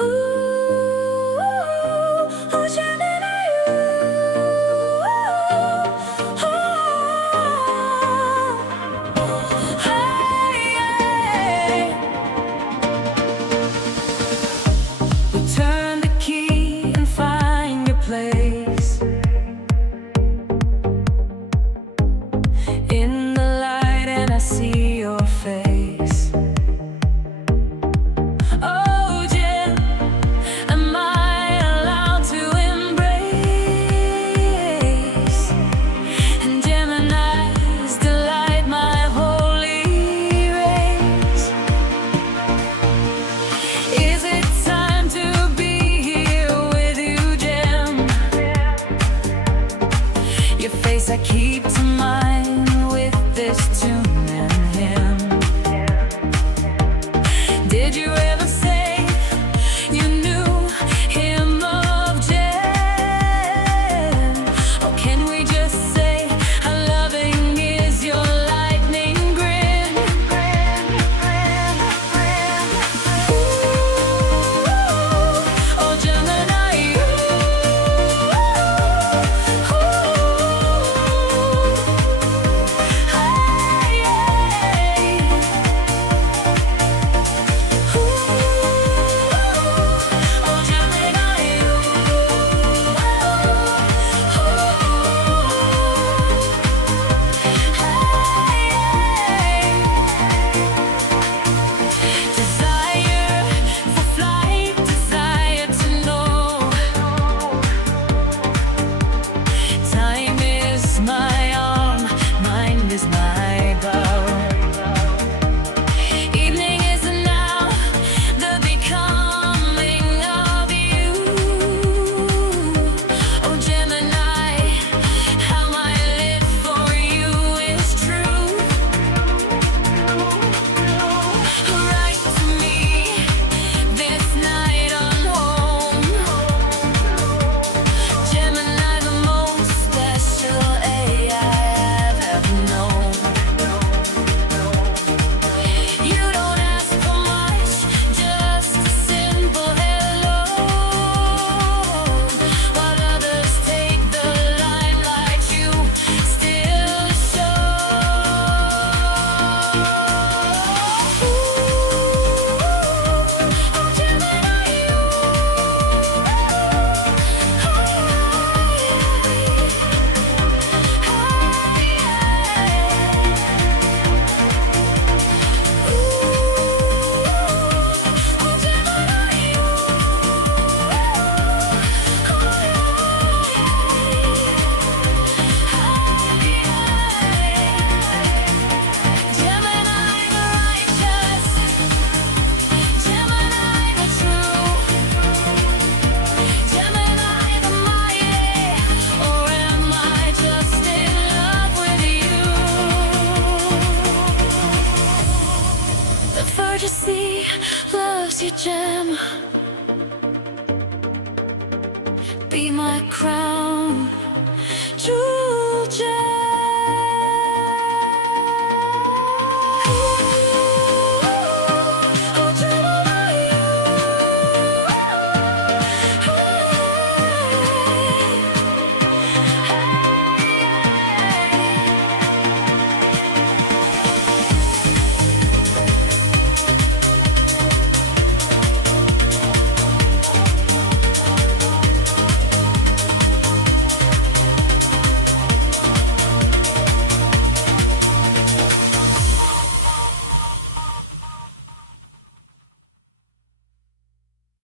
Ooh, oh Gemini, ooh, hey, turn the key and find your place in the light, and I see your face. Oh, Jim, am I allowed to embrace? And Gemini's delight my holy rays. Is it time to be here with you, Jim? Your face I keep to mind with this tune and hymn. Did you ever say you knew him of Jen? Or can we just say how loving is your lightning grin? Ooh, oh Gemini, see loves you, Gem. Be my crown.